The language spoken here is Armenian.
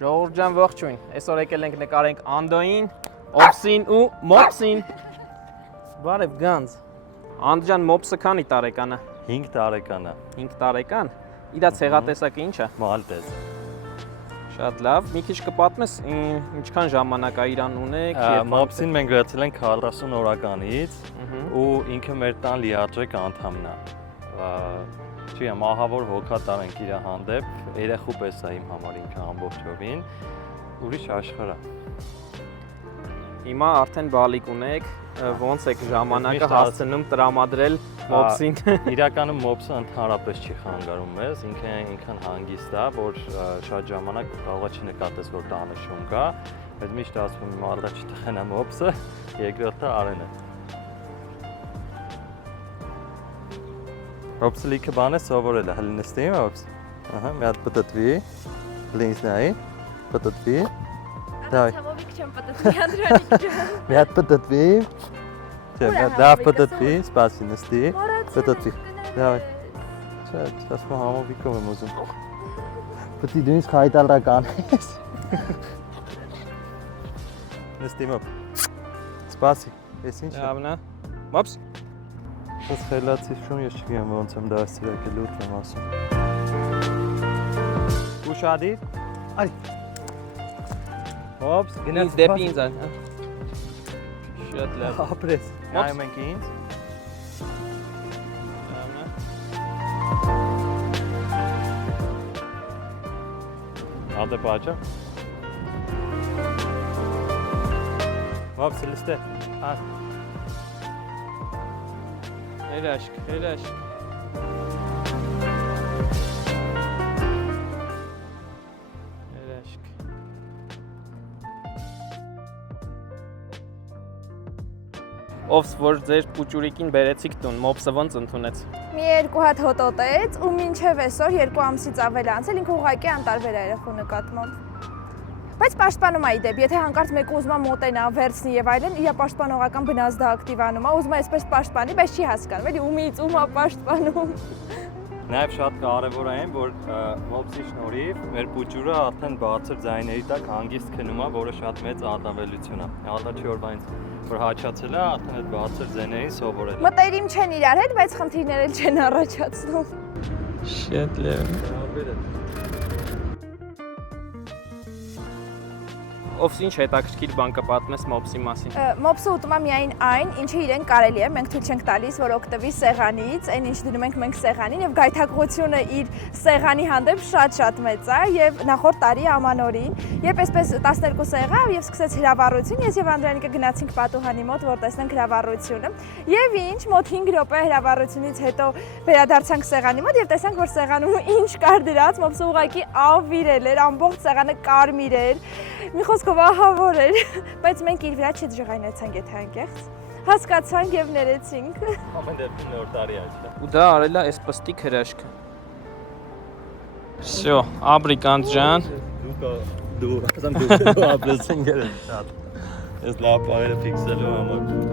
Ժողովուրդ ջան, ողջույն։ Այսօր եկել ենք նկարենք Անդոյին, Օպսին ու Մոպսին։ Բարև գանձ։ Անդո ջան, Մոպսը քանի տարեկան է։ 5 տարեկան է։ 5 տարեկան։ Իրա ցեղատեսակը ինչ է։ Մալտեզ։ Շատ լավ։ Մի քիչ կպատմես ինչքան ժամանակ է իրան ունեք։ Մոպսին մենք գրացել ենք 40 օրականից ու ինքը մեր տան լիարժեք անդամն է։ Չի մահավոր հոգատար ենք իր հանդեպ, երեխու պես է իմ համար ինքը ամբողջովին, ուրիշ աշխարհ է։ Հիմա արդեն բալիկ ունեք, ոնց եք ժամանակը հասցնում տրամադրել Մոպսին։ Իրականում Մոպսը ընդհանրապես չի խանգարում մեզ, ինքը ինքն հանգիստ է, որ շատ ժամանակ կարող է չնկատես, որ տանշում կա, բայց միշտ ասում եմ առաջի տղեն է Մոպսը, երկրորդը Արենը։ Մոպսը լիքը բան է սովորել է, հələ նստի Մոպս։ Ահա, մի հատ պտտվի, լինս նայի, պտտվի։ Դավայ։ Ցավոք չեմ պտտվի Անդրանիկ ջան։ Մի հատ պտտվի։ Չէ, լավ պտտվի, սպասի նստի, պտտվի։ Դավայ։ Չէ, ասում համովիկով եմ ուզում։ Պետք է դու ինձ խայտալական ես։ Նստի Մոպ։ Սպասի, ես ինչ։ Լավն է։ Մոպս։ Ես խելացի շուն ես չգիտեմ ոնց եմ դաստրակել լուրջ եմ ասում։ Ուշադիր։ Այ։ Օպս, գնաց դեպի ինձ այն, հա։ Շատ լավ։ Ապրես։ Նայում ենք ինձ։ Լավն է։ Ադե բաճա։ Օպս, լստե։ Ա Հերաշք, հերաշք։ Հերաշք։ Ովս, որ ձեր պուճուրիկին բերեցիք տուն, Մոպսը ոնց ընդունեց։ Մի երկու հատ հոտոտեց ու մինչև այսօր 2 ամսից ավել անցել ինքը ուղղակի անտարբեր է երախու նկատմամբ։ Բայց պաշտպանում է իդեպ, եթե հանկարծ մեկը ուզում է մոտենա, վերցնի եւ այլն, իր պաշտպանողական բնազդը ակտիվանում է, ուզում է այսպես պաշտպանի, բայց չի հասկանում, էլի ումից ում է պաշտպանում։ Նաև շատ կարևոր է այն, որ Մոպսի շնորհիվ մեր պուճուրը արդեն բարձր ձայների տակ հանգիստ քնում է, որը շատ մեծ արտավելություն է։ Հատա 4 օրվանից որ հաճացել է, արդեն այդ բարձր ձայներին սովորել է։ Մտերիմ չեն իրար հետ, բայց խնդիրներ էլ չեն առաջացնում։ Շատ լավ։ Ովս ինչ հետաքրքիր բան կպատմես Մոպսի մասին։ Մոպսը ուտում է միայն այն, ինչը իրեն կարելի է, մենք թույլ չենք տալիս, որ օգտվի սեղանից, այն ինչ դնում ենք մենք սեղանին եւ գայթակղությունը իր սեղանի հանդեպ շատ մեծ է եւ նախորդ տարի ամանորին, երբ այսպես 12 եղավ եւ սկսեց հրավառություն, ես եւ Անդրանիկը գնացինք պատուհանի մոտ, որ տեսնենք հրավառությունը։ Եվ ինչ մոտ 5 րոպե հրավառությունից հետո վերադարձանք սեղանի մոտ եւ տեսանք, որ սեղանում ինչ կար դրած, Մոպսը ուղղակի ավիրել էր, ամբողջ սեղանը կարմիր էր։ Մի խոսքով ահավոր էր, բայց մենք իր վրա չդժղայնացանք, եթե անկեղծ, հասկացանք եւ ներեցինք։ Ամեն դեպքում նոր տարի է, չէ՞։ Ու դա արել է այս պստիկ հրաշքը։ Всё, Աբրիկանտ ջան։ Դու ապրես ընկերս շատ։ Ես լավ բարերը ֆիքսելու համար։